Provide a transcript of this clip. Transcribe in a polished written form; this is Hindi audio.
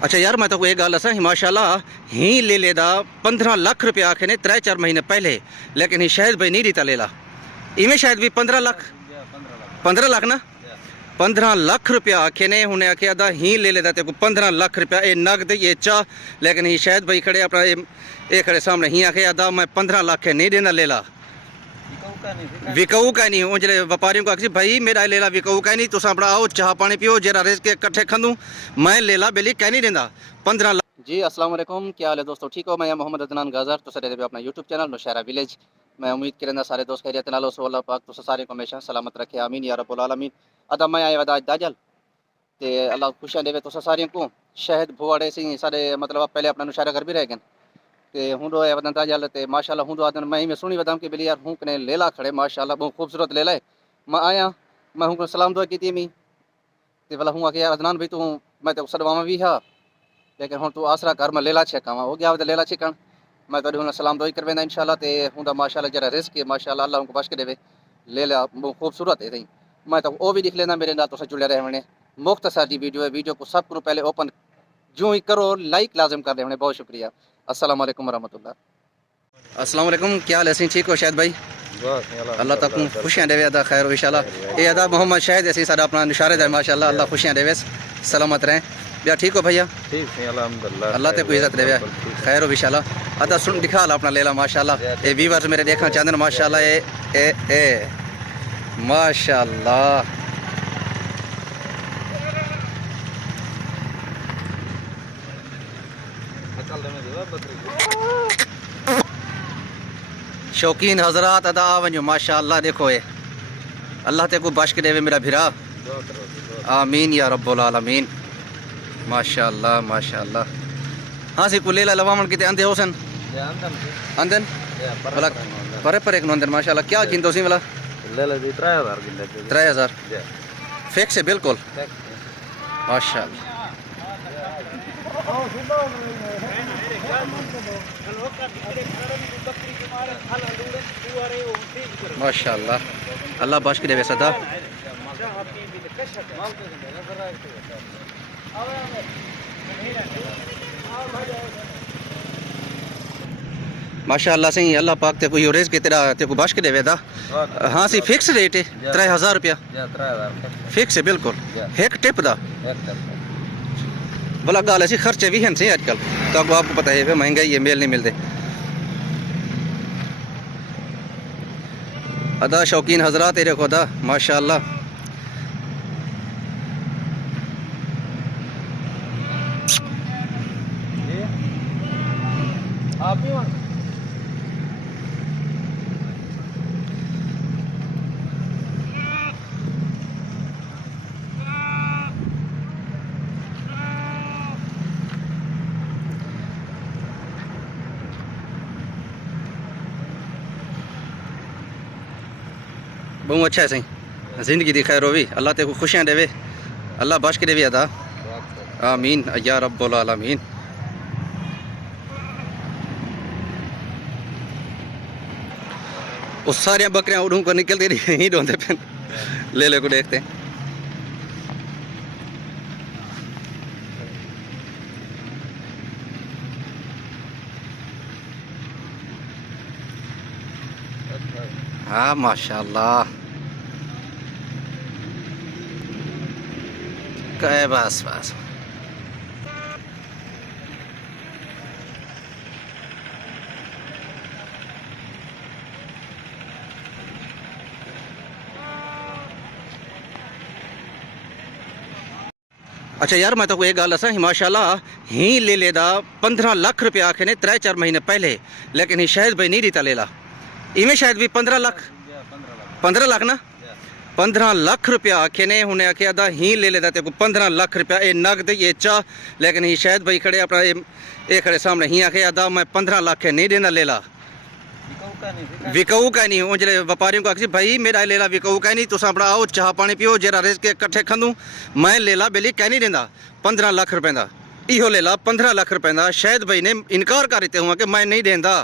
अच्छा यार मैं तो कोई गल दसा माशाल्लाह ही ले लेदा 15 लाख रुपया आखे ने 3-4 महीने पहले, लेकिन ही शायद भाई नहीं रीता लेला इवें शायद भी 15 लाख 15 लाख ना 15 लाख रुपया आखे ने उन्हें आखे अदा ही ले लेदा ते को 15 लाख रुपया ये नगद ये चाह, लेकिन ही शायद भाई खड़े अपना ये खड़े सामने ही आखे अदा मैं 15 लाख नहीं देना लेला विकऊ का नहीं हूँ जैसे व्यापारियों को आखिर भाई मेरा लेला विकऊ का नहीं तुम अपना आओ चाह पानी पियो जरा रेस के कट्ठे खंदू मैं लेला बेली कह नहीं देंदा 15 लाख। जी अस्सलाम वालेकुम, क्या हाल है दोस्तों, ठीक हो? मैं मोहम्मद अदनान गाजर तो सर अपना यूट्यूब चैनल नौशहरा विलेज। मैं उम्मीद करेंदा सारे दोस्त खैरियत नाल सो अल्लाह पाक तो सारे को हमेशा सलामत रखे, आमीन या रब्बुल आलमीन। अदा मैं आया वदा दाजल ते अल्लाह खुशियां देवे तो सारे को शहद भुआड़े सी सारे मतलब पहले अपना नौशहरा घर भी रह गए ते हूँ है वदन ताजल ते माशाल्लाह हूँ आदन मैं ही सुनी वदाम कि बिली यार हूँ कने लेला खड़े माशाल्लाह बहुत खूबसूरत लेला है। मैं आया मैं हूँ सलाम दुआ की मी ते वाला हूँ आके यार अदनान भाई तू मैं तो सदवामा भी हा लेकिन हूँ तू आसरा कर मैं लेला छकावा हो गया लेला छिकन मैं तो हूँ सलाम दुआ कर वेंदा इंशाल्लाह ते हूँ माशाल्लाह जरा रिस्क है माशाल्लाह अल्लाह उनको बख्श के देवे लेला बहुत खूबसूरत है मैं तो वो भी दिख लेना मेरे नाल तो जुड़े रहे होने। मुख्तसर जी वीडियो है, वीडियो को सब को पहले ओपन जो ही करो लाइक लाजम कर दे, बहुत शुक्रिया। अस्सलाम वालेकुम वरहमतुल्लाह। अस्सलाम वालेकुम, क्या हाल है? ठीक हो शायद भाई? अल्लाह तक खुशियां देवे अदा खैर हो इंशाल्लाह। ये अदा मोहम्मद शाहिद ऐसी सारा अपना निशारे है माशाल्लाह, अल्लाह खुशियां देवे सलामत रहें भैया। ठीक हो भैया? ठीक है अल्हम्दुलिल्लाह, अल्लाह ते कोई इज्जत देवे खैर हो इंशाल्लाह। अदा सुन दिखा ला अपना लेला माशाल्लाह, ये व्यूअर्स मेरे देखना चाहते हैं माशाल्लाह ए माशाल्लाह। शौकीन हजरात अदा वञो माशाल्लाह, देखो ये अल्लाह ते को बख्श के देवे मेरा भिरा, आमीन या रब्बुल आलमीन। माशाल्लाह माशाल्लाह। हाँ सी को लेला लवामन किते अंधे होसन अंधन भला परे परे एक अंधन माशाल्लाह। क्या गिनतो सी वाला लेला जी 3000 गिनले 3000 फिक्स है बिल्कुल माशाल्लाह। माशाल्लाह अल्लाह बख्श के देवे सदा। माशाल्लाह सही अल्लाह पाक ते कोई रेस के तेरा ते को बख्श के देवे दा। हाँ सी फिक्स रेट है 3000 रुपया फिक्स है बिल्कुल एक टिप दा भला गाल ऐसी खर्चे भी हैं सही आजकल तो आपको पता है महंगाई है मेल नहीं मिलते। अदा शौकीन हजरात तेरे को अदा माशाल्लाह। बहुत अच्छा है सही जिंदगी दी खैर होवी अल्लाह ते को खुशियां देवे अल्लाह बख्श के देवे अदा आमीन या रब्बुल आलमीन। उस सारे बकरियां उड़ूं को निकलती रही ही ढूंढते पे ले को देखते हैं। हाँ माशाल्लाह कहे बस बस। अच्छा यार मैं तो कोई गल दसा माशाल्लाह ही ले लेदा 15 लाख रुपया आखे ने 3-4 महीने पहले, लेकिन ही शायद भाई नहीं रीता लेला इवें शायद भी 15 लाख ना 15 लाख रुपया आखे ने उन्हें आखे अदा ही ले लेदा ते को 15 लाख रुपया ये नगद ये चाह, लेकिन ही शायद भाई खड़े अपना ये खड़े सामने ही आखे अदा मैं 15 लाख नहीं देना लेला विकऊ का नहीं हूँ जैसे व्यापारियों को आखिर भाई मेरा लेला विकऊ का नहीं तुम अपना आओ चाह पानी पियो जरा रेस के कट्ठे खंदू मैं लेला बेली कह नहीं देंदा 15 लाख रुपए का इहो लेला 15 लाख रुपए का। शायद भाई ने इनकार कर देते हुआ कि मैं नहीं देंदा